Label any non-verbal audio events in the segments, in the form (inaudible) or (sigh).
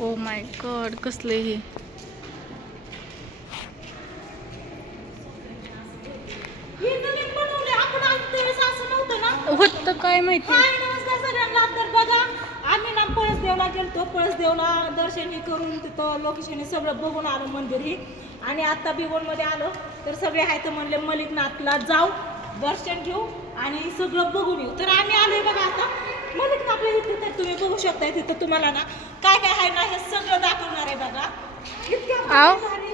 O my God कसलं हे? असं ना होत काय माहिती? हाय नमस्कार तर बघा आम्ही ना पळसदेवला गेलतो. पळसदेवला दर्शन हे करून तिथं लोकेशन सगळं बघून आलो मंदिर ही आणि आता मध्ये आलो. तर सगळे आहेत म्हणले मलिकनाथला जाऊ दर्शन घेऊ आणि सगळं बघून येऊ. तर आम्ही आलोय बघा आता. मलिकनाथला इथं तर तुम्ही बघू शकता तिथं तुम्हाला ना काय काय आहे ना हे सगळं दाखवणार आहे बघा इतक्या आव. भारी?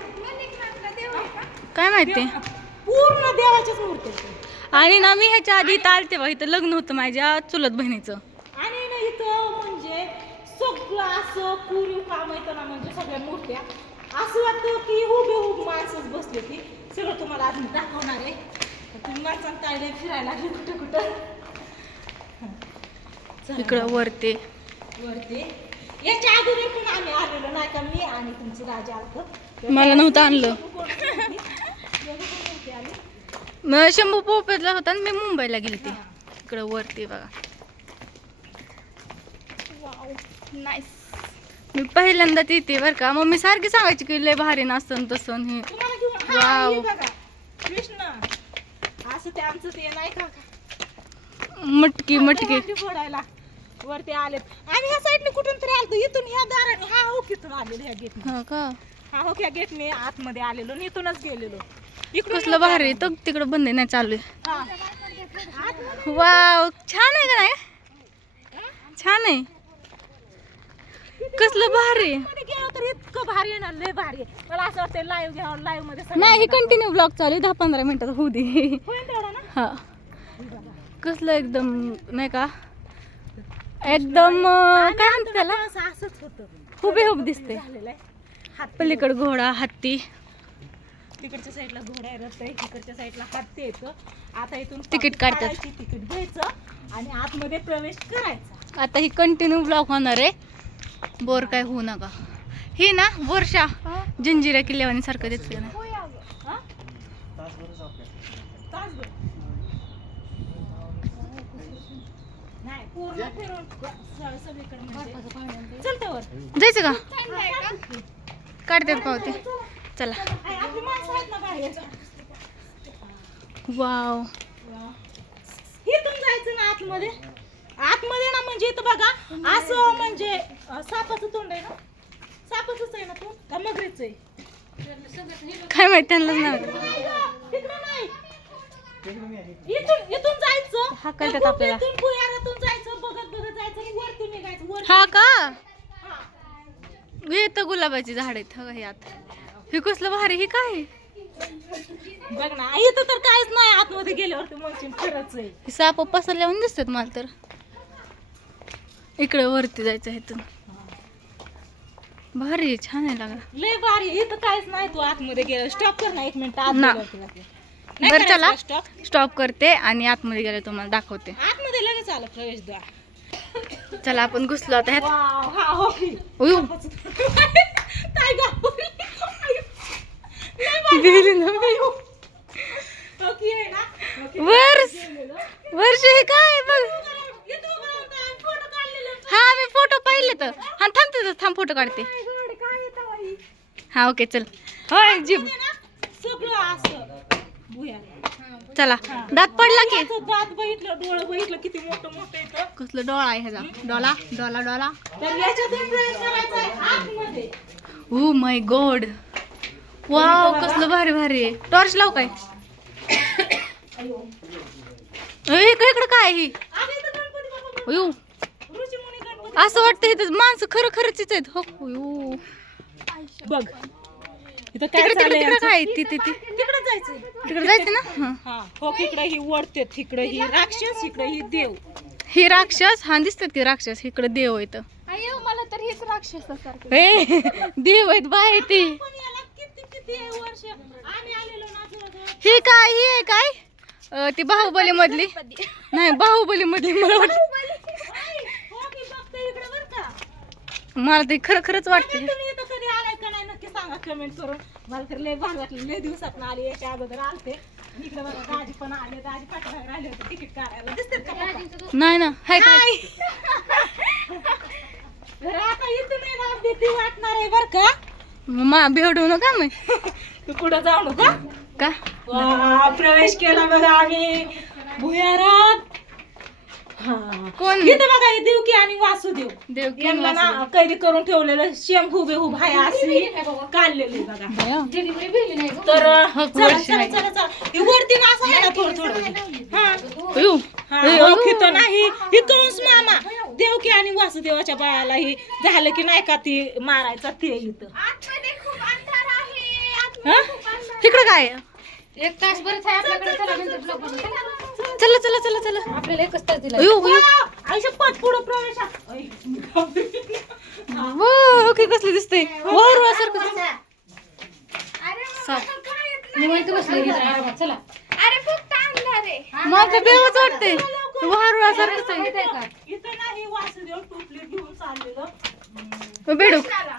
काय माहिती पूर्ण देवाच्याच मूर्ती. आणि ना मी ह्याच्या आधी इथं आलते बघा इथं लग्न होतं माझ्या चुलत बहिणीचं आणि ना इथं म्हणजे सगळं असं पुरीव काम येतं ना म्हणजे सगळ्या मूर्त्या असं वाटतं की उभे उभ माणसंच बसले की सगळं तुम्हाला मी दाखवणार आहे तुम्ही माणसांना तायले फिरायला लागले कुठं कुठं इकडं वरते. वरती. याच्या अगोदर पण आम्ही आलेलो नाही का? मी आणि तुमचं राजा आलतं. मला नव्हतं आणलं. आली मग शंभू पोपेतला होता मी मुंबईला गेली ती इकडं वरती बघा. नाईस मी पहिल्यांदा येते बरं का. मम्मी सारखी सांगायची की लय भारी नासन तसन हे. हा, वाव. कृष्ण. असं ते आमचं ते नाही का? मटकी मटकी. फोडायला. वरती आलेत. आम्ही ह्या साईडने कुठून तरी आलतो. इथून ह्या दाराने हा हो किथून आलेलो ह्या गेटने हा का? हा हो ह्या गेटने आतमध्ये आलेलो आणि इथूनच गेलेलो. इकडून कसलं भारी तर तिकडं बंद नाही चालू आहे. हा. आतमध्ये? वाव छान आहे का नाही? छान आहे. कसलं भारी गेलो तर इतकं भारी आहे ना लय भारी आहे. मला असं वाटतं लाईव्ह घ्यावं लाईव्हमध्ये सगळं नाही हे कंटिन्यू ब्लॉग चालू आहे. दहा पंधरा मिनिटात होऊ दे. होईल तेवढा ना? हा. कसलं एकदम नाही का? एकदम काय म्हणतात त्याला? असं असंच होतं हुबेहूब दिसते झालेलं आहे. हात पलीकड घोडा हत्ती. तिकडच्या साईडला घोडा रथ आहे तिकडच्या साईडला हत्ती येतं. आता इथून तिकीट काढतात. काढायची, तिकीट घ्यायचं आणि आतमध्ये प्रवेश करायचा. आता ही कंटिन्यू ब्लॉग होणार आहे. बोर काय होऊ नका. ही ना वर्षा जंजिरा किल्ल्यावानी सारखं दिसते ना. हा? तासभर. नाही पूर्ण फिरून. स- सगळीकडे म्हणजे. चलतं वर. जायचं का? (laughs) हा. काढतात पावते. चला. आपली माणसं आहेत ना बाहेर. वाव. इथून जायचं ना आतमध्ये. आतमध्ये ना म्हणजे इथं बघा असं म्हणजे अं, सापाचं तोंड आहे ना? सापाचंच आहे ना तो? का मगरीच आहे? काय माहीत त्यांनाच नाही नाही. गं, तिकडं नाही इथून इथून जायचं. हाकलतात त्या आपल्याला जायचं बघत बघत जायचं आणि वरती निघायचं वर हा का? तर गुलाबाची झाड आहेत हं, हे आत. हे कसलं भारी हे काय? बघ ना इथं तर काहीच नाही आतमध्ये गेल्यावरती म्हणशील खरंच आहे. हे साप पसरल्यावर दिसतात मला तर. इकडे वरती जायचं आहे इथून. भारी आहे, छान आहे लागला. लय भारी आहे. इथं काहीच नाही तू आतमध्ये गेलं स्टॉप कर ना एक मिनिट आत ना. गेल्यावरती लागलं. नाही बरं चला. स्टॉप स्टॉप करते आणि आतमध्ये गेले तुम्हाला दाखवते. आतमध्ये लगेच आलं प्रवेशद्वार चला आपण घुसलो आता हा? वर्ष. वर्ष हे काय बघ. हा मी फोटो पाहिले तर हा थांबते तर थांब फोटो काढते? हा ओके चल. होय जीभ. चला. दात पडला की? दात बघितलं डोळं बघितलं किती मोठं मोठं येतं कसलं डोळा आहे ह्याचा? डोला डोला डोला. Oh my god. वाव कसलं भारी भारी आहे. टॉर्च लाव काय? अय, इकडे इकडे काय ही? असं वाटतं इथं माणसं खरं खरंच आहेत. हो. बघ. इथं तिकडे तिकडे तिकडे? काय आहे? ती तिकडे तिकडे जायचं ना? हं. हा हो इकडे ही वडते ही राक्षस इकडे ही देव. ही राक्षस? हा दिसतात की राक्षस? इकडे देव आहेत. अयो मला तर हेच राक्षस हे देव आहेत बाय ती. पण याला किती किती वर्ष? आम्ही आलेलो ना जवळजवळ. ही काय ही आहे काय? अं, ती बाहुबली मधली नाही बाहुबली मधली मला वाटत आई, हो की बघते इकडे बरं का. मला ते खरं खरंच वाटते तुम्ही इथं कधी आलाय का नाही नक्की सांगा कमेंट करून. मला तर लय भाग वाटलं लय दिवसात आले याच्या अगोदर आलते. इकडे बघा दाजी पण आले दाजी पाठीमागे आले होते तिकीट काढायला. दिसतात का पप्पा? नाही ना हाय काय? (laughs) तर आता इथून आहे ना भीती वाटणार आहे बर का? मा भेडू नका मी तू पुढे जाऊ नका? का? वा, प्रवेश केला बघा आम्ही. भुयारात. कोण? इथं बघा हे देवकी आणि वासुदेव. देव की यांना ना कैदी करून ठेवलेलं शेम हुबेहूब आहे अशी काढलेली बघा. तर हक चला वर्षी चला नाही. चला. चला हे वरती ना असं आहे ना थोडं थोडं? हा. हा. ओळखीतो नाही ही. कंस मामा. देवकी आणि वासुदेवाच्या बाळाला ही झालं की नाही का ती मारायचा ते इथं? तिकडं काय? आहे? एक तास बरंच आहे आपल्याकडे चला नंतर ब्लॉग बनवू. चला. चला चला चला चला. आपल्याला एकच तास दिला. अयो अयो. आयुष्य पाच पुढं प्रवेश. वो, ओके कसलं साप. निवांत बसले इथं आरामात चला. मला तर बेवच वाटतंय. वारुळासारखंच आहे माहीत आहे का? इथं नाही वासुदेव टोपली घेऊन चाललेलं. बेडू कृष्णाला.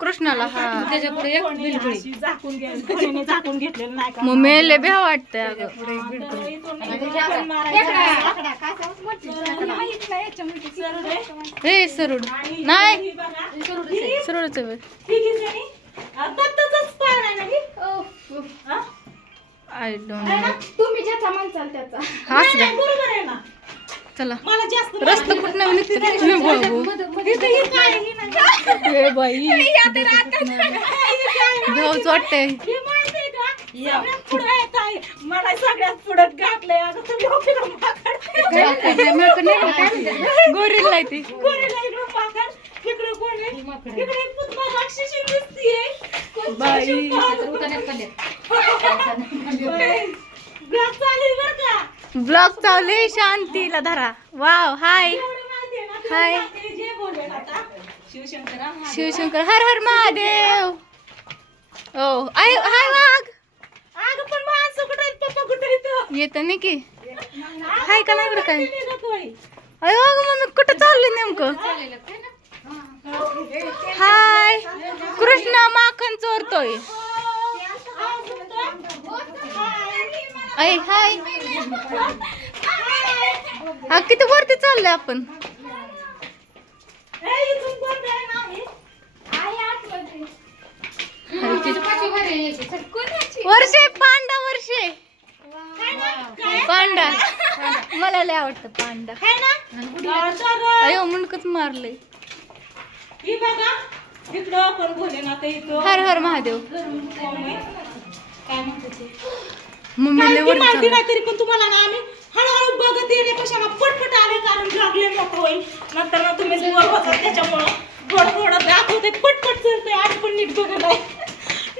कृष्णाला. हा त्याच्या पुढे एक बिलकुल. अशी झाकून घे- कोणीने झाकून घेतलेलं नाही का? मग मेले भ्या वाटतंय अगं. हे सरुड. नाही. सरुडच? आय डोंट ना? तुम्ही ज्याचा माणसाल त्याचा. हाच बरोबर आहे ना. चला. मला जास्त रस्ता कुठं नवीन निघतो बाई ही का? सगळ्यात. मला तुम्ही. गोरीला आहे ती. इकडं कोण? इकडे राक्षसी दिसतीये. बाई. (laughs) ब्लॉग चालले शांतीला धरा वाव हाय आहे हाय. आहे? शिवशंकर हा, हर हर महादेव ओ आय हाय वाघ अगं पण माणसं कुठं आहेत? पप्पा कुठं आहेत? येतं नाही की हाय का नाही बरं काय? अयो अगं मम्मी कुठं चालली नेमकं हाय कृष्णा माखन चोरतोय अय हाय. हा किती वरती चाललोय आपण. वर्षे पांडा वर्षे. काय ना? काय? पांडा. मला लय आवडतं पांडा. है अयो मुंडकच मारलंय. ही हर हर महादेव. काय म्हणते ते? मम्मी लय माहिती माहिती नाही. तरी पण तुम्हाला ना आम्ही हळूहळू बघत येणे कशाला पटपट आले कारण लागले मोठं होईल. नंतर ना तुम्ही बोर होतात त्याच्यामुळं थोडं थोडं दाखवते पटपट चलतंय आम्ही पण नीट बघत आहे.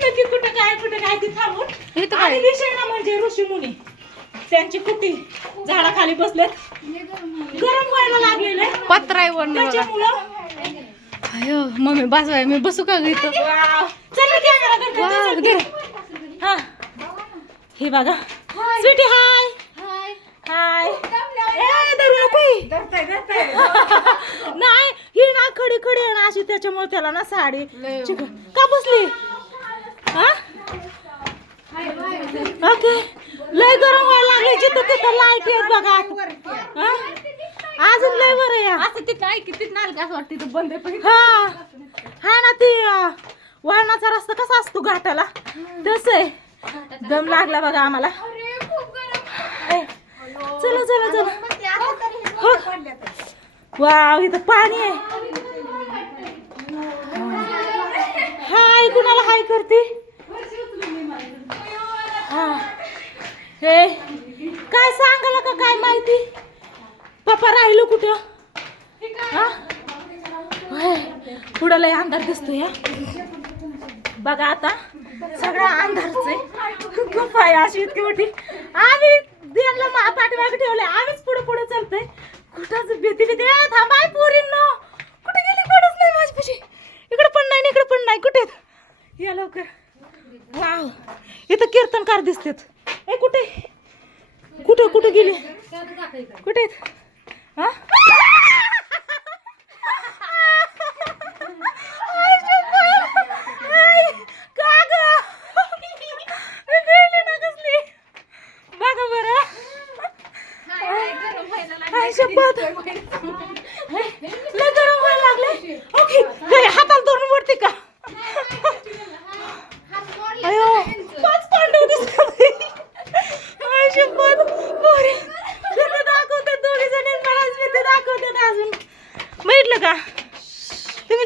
नक्की कुठं काय कुठं काय ते थांबून. आणि विषय ना म्हणजे ऋषी मुनी. त्यांची कुटी झाडाखाली बसलेत. गरम व्हायला लागलेलं. आहे पत्राय वर बघा त्याच्यामुळं अयो मम्मी बसवाय मी बसू का वाव. चल कॅमेरा. हा. हे बघा. स्वीटी हाय. हाय. ए, धरू नको. (laughs) नाही ही ना खडी खडी आहे ना अशी त्याच्यामुळे त्याला ना साडी चिक- का बसली हा ओके. लय गरम व्हायला लागले जिथं तिथं लाइट येत बघा. हा? अजून लय बरं या असं ते काय किती नाल असं वाटतं बंद हा. हा ना ती वळणाचा रस्ता कसा असतो घाटाला? तस आहे. दम लागला बघा आम्हाला. चला चला चला. हो. वाव इथं पाणी आहे. हाय कुणाला हाय करते? हा. हे काय सांगायला का काय माहिती? पप्पा राहिलो कुठं? हा? पुढं लय अंधार दिसतोय हा. बघा आता. सगळं अंधारच आहे. खूप आहे अशी इतकी मोठी. आम्ही त्यांना मा- पाठीमागे ठेवले आम्हीच पुढे पुढे चालतोय. कुठंच भीती भीती थांबाय पोरींनो. कुठे गेली? कोणच नाही माझ्यापाशी. इकडे पण नाही इकडे पण नाही. कुठे या लवकर. वाव. इथं कीर्तनकार दिसतात. ए कुठे? कुठे कुठे गेली? कुठे हा आय, शपथ. आय, का गं? मी भिली ना कसली. बघा बरं आय, शपथ. लय गरम व्हायला लागले ओके हे, हाताला धरून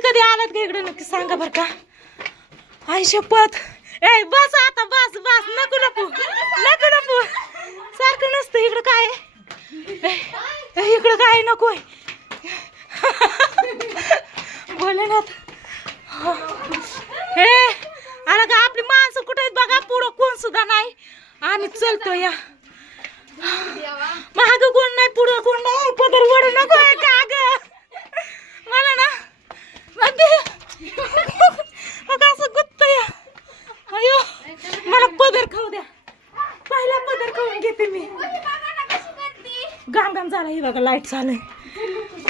कधी आलात का इकडे नक्की सांगा बर का आई शपथ. ए बस आता बस बस. नको नको. नको नको. सारखं नसतं. इकडं काय? आहे? ए, ए, इकडं काय नकोय भोलेनाथ. हे अरे का आपली माणसं कुठे आहेत बघा? पुढं कोण सुद्धा नाही. आम्ही चलतो या. माग कोण नाही पुढं कोण नाही? पदर वड नको आहे का ग? मला ना मध्ये अगं असं गुत्त या. अयो मला पदर खाऊ द्या. पहिला पदर खाऊन घेते मी. गाम झाला हे बघा लाइट चालू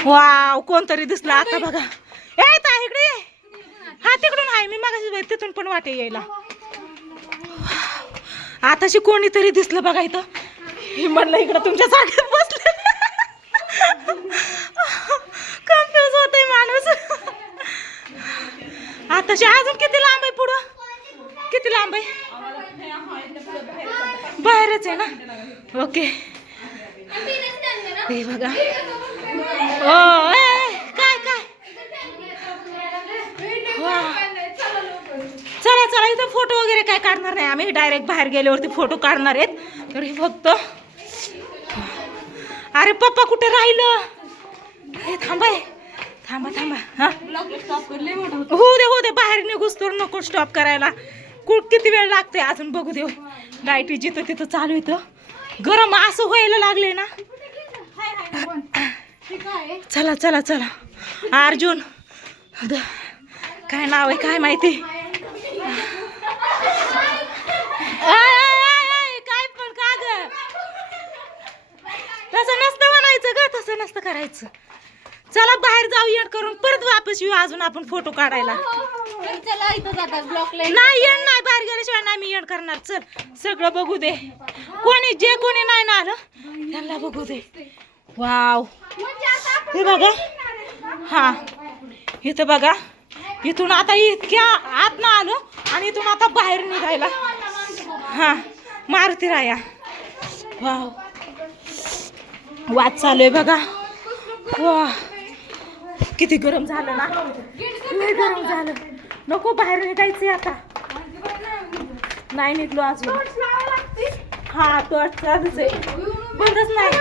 वाव कोणतरी दिसला आता बघा. ए ता इकडे हा तिकडून आहे. मी मागाशी तिथून पण वाटे यायला. आताशी कोणीतरी दिसलं बघा इथं. हे म्हणलं इकडं तुमच्या जागेत बसले. कन्फ्युज होते माणूस. आताशी अजून किती लांब आहे पुढं किती लांब आहे बाहेरच आहे ना? ओके. हे बघा. ओ काय काय? वा. चला चला इथं फोटो वगैरे काय काढणार नाही आम्ही. डायरेक्ट बाहेर गेल्यावरती फोटो काढणार आहेत. तर हे फक्त अरे पप्पा कुठे राहिलं? हे थांबाय थांबा थांबा हा. होऊ दे होऊ दे. बाहेर निघूस तर नको स्टॉप करायला. कुठ किती वेळ लागते अजून बघू दे लाईटी जिथं तिथं चालू इथं. गरम असं व्हायला लागले ना. चला चला चला. अर्जुन. काय नाव आहे काय माहिती? काय पण का ग? तसं नसतं म्हणायचं ग तसं नसतं करायचं. चला बाहेर जाऊ येण करून परत वापस येऊ अजून आपण फोटो काढायला. चला इथं जातात ब्लॉक नाही येण नाही बाहेर गेल्याशिवाय नाही मी येड करणार. चल सगळं बघू दे. कोणी जे कोणी नाही ना आलं त्यांना बघू दे. वाव. हे बघा. हा. इथं बघा. इथून आता इतक्या आत ना आलो आणि इथून आता बाहेर निघायला. हा. मारुती राया. वाव. वाद चालू आहे बघा. वा. किती गरम झालं ना. लय गरम झालं. नको बाहेर निघायचं आता. नाही निघलो अजून. हा टॉर्च चालूच आहे. बंदच नाही.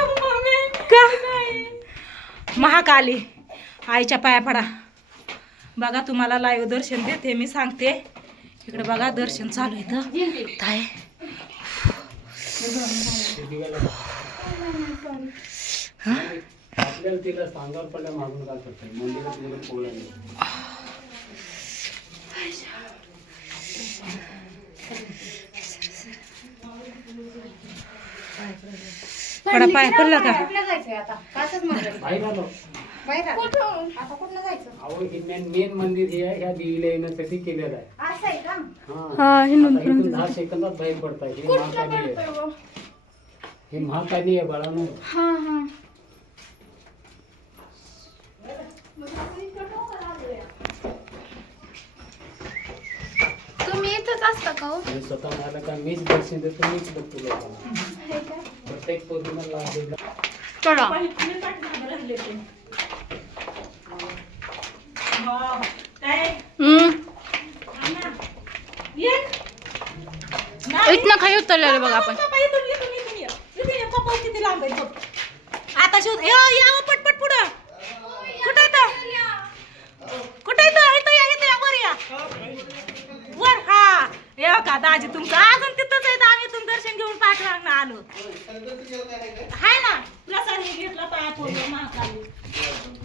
का? महाकाली आईच्या पाया पडा. बघा तुम्हाला लाईव्ह दर्शन देते मी सांगते. इकडे बघा दर्शन चालू आहे काय पडा पाय पडला का? हे मेन मेन मंदिर हे आहे, ह्या देवीला येण्यासाठी केलेलं आहे. हा. हा इथून दहा सेकंदात बाहेर पडताय. हे महाकाली आहे. हे महाकाली आहे बाळानो. हा हा इथंच असता का हो? मी स्वतः मीच दर्शन देतो मीच बघतो लोकांना. प्रत्येक पौर्णिमेला हम्म. ये. इथनं उतरलेलं बघा आपण. इथून, इथून, इथून ये. इथून ये, पप्पा किती लांब आहे बघ. आता शोध ए, या हो, पटपट पुढं कुठे इथं कुठे इथं इथं या इथं या वर या वर हा हे का दाजी तुमचं? अजून तिथंच आहे आम्ही इथून दर्शन घेऊन पाठवांना आलो. हाय ना? प्रसाद हे घेतला पाया पडलो महाकाली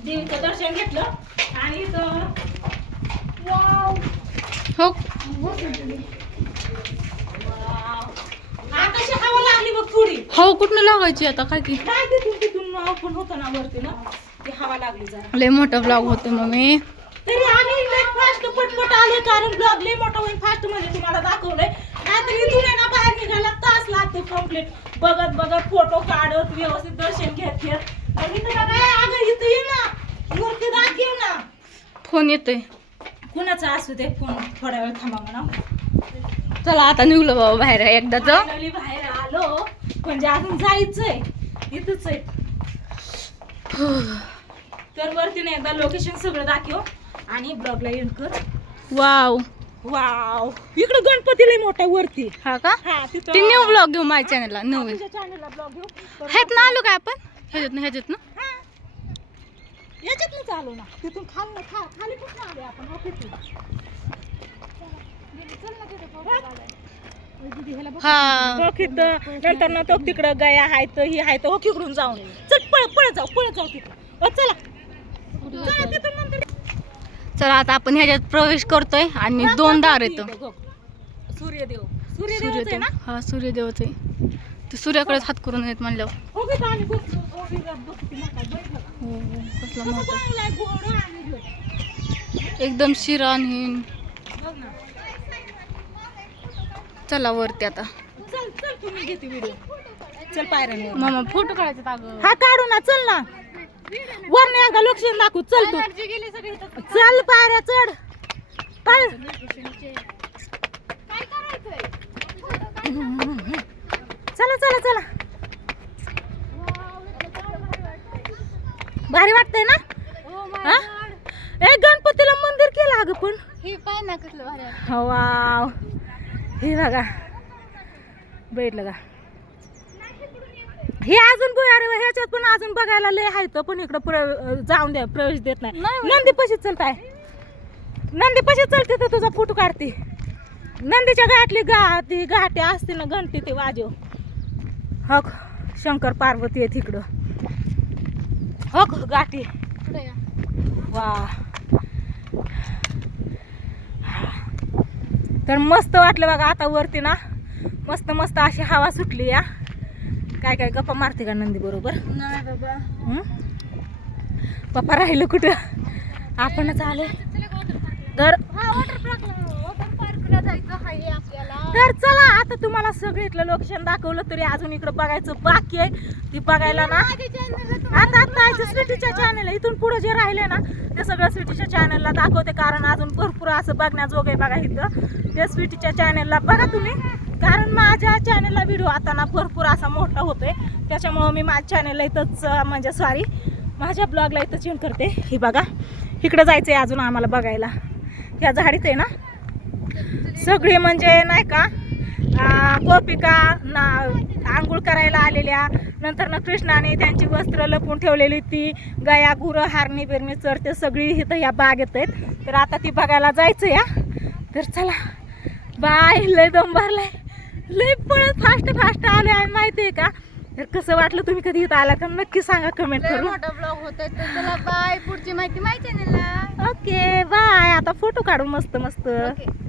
देवीचं दर्शन घेतलं आणि हो. आताशी हवा लागली बघ थोडी. हो कुठनं लागायची आता? काय की? काय तिथून? तिथून होतं ना वरती ना. ती हवा लागली जरा. लय मोठा ब्लॉग होतो मम्मी. तरी आम्ही फास्ट पटपट आले कारण ब्लॉग लय मोठा होईल फास्टमध्ये तुम्हाला दाखवलंय. नाहीतर इथून आहे ना बाहेर निघायला तास लागतो कंप्लीट बघत बघत फोटो काढत व्यवस्थित दर्शन घेत घेत. आणि बघा अगं इथं ये ना. मूर्ती दाखव ना. फोन येतोय. कुणाचा असू दे फोन थोड्या वेळ थांबा म्हणा. चला आता निघलो बाबा बाहेर एकदाच Finally बाहेर आलो. म्हणजे अजून जायचंय. इथंच आहे. तर वरती ना एकदा लोकेशन सगळं दाखव. आणि ब्लॉगला एंड कर. वाव. वाव. इकडं गणपतीला मोठा वरती. हा का? हा तिथं ते न्यू ब्लॉग घेऊ माझ्या चॅनलला नवीन. तुझ्या चॅनलला ब्लॉग घेऊ तर ह्यात ना आलो काय आपण? ह्याच्यात ना ह्याच्यात ना हा. याच्यात चालू ना. तिथून खाल खा खाली कुठं आले आपण. हा नंतर ना तो तिकडं गया हाय तर ही हाय तर हो तिकडून जाऊन चल पळ पळ जाऊ पळ जाऊ तिकडं चला. चला तिथून नंतर चला आता आपण ह्याच्यात प्रवेश करतोय आणि दोन दार येतो. सूर्यदेव. सूर्यदेव. हा सूर्यदेवच आहे. ते सूर्याकडेच हात करून येत म्हणल्यावर. हो हो. हो कसला मोठा. एकदम शिरा आणि. चला वरती आता. चल चल तुम्ही घेते व्हिडिओ चल मामा फोटो काढायचे हा काढू ना चल ना. वर नाही एकदा लक्ष दाखवू चल तू. चल पायऱ्या चढ. पाय चला चला चला. भारी वाटतंय ना? हा? ए गणपतीला मंदिर केलं अगं पण. हे पाय ना कसलं भारी आहे. वाव. हे बघा. बैठलं का? हे अजून बघ अरे ह्याच्यात पण अजून बघायला लय आहे तर पण इकडं प्र जाऊन द्या प्रवेश देत नाही. नाही नंदी पशी चलताय नंदी पशी चलते तर तुझा फोटो काढते. नंदीच्या घाटली गा ती घाटे असते ना घंटी ते वाजव. हक शंकर पार्वती आहे तिकडं. हक गाठी. पुढे या. वा. तर मस्त वाटलं बघा आता वरती ना मस्त मस्त अशी हवा सुटली या. काय काय गप्पा मारते का नंदी बरोबर? नाही बाबा? पप्पा राहिलं कुठं? आपणच आलो. आपल्याला. तर चला आता तुम्हाला सगळं इथलं लोकेशन दाखवलं तरी अजून इकडं बघायचं बाकी आहे. ती बघायला ना. आता आता स्वीटीच्या चॅनल इथून पुढे जे राहिले ना ते सगळं स्वीटीच्या चॅनलला दाखवते. कारण अजून भरपूर असं बघण्याजोगं आहे बघा इथं. ते स्वीटीच्या चॅनलला बघा तुम्ही. कारण माझ्या चॅनलला व्हिडिओ आता ना भरपूर असा मोठा होतोय. त्याच्यामुळं मी माझ्या चॅनलला इथंच म्हणजे सॉरी माझ्या ब्लॉगला इथं चेंज करते. ही बघा इकडं जायचं आहे अजून आम्हाला बघायला. या झाडीत आहे ना? सगळी म्हणजे नाही का गोपिका ना आंघोळ करायला आलेल्या नंतर ना कृष्णाने त्यांची वस्त्र लपून ठेवलेली ती गया गुरं हारणी बिरणी चरते सगळी इथं या बागेत आहेत. तर आता ती बघायला जायचं या तर चला. बाय लय दम भरलाय. लय पळत फास्ट फास्ट आले आहे माहिती आहे का? तर कसं वाटलं तुम्ही कधी इथं आला तर नक्की सांगा कमेंट लय करून. मोठा ब्लॉग होतोय. तर चला बाय पुढची माहिती माहिती आहे ना? ओके बाय आता फोटो काढू मस्त मस्त. ओके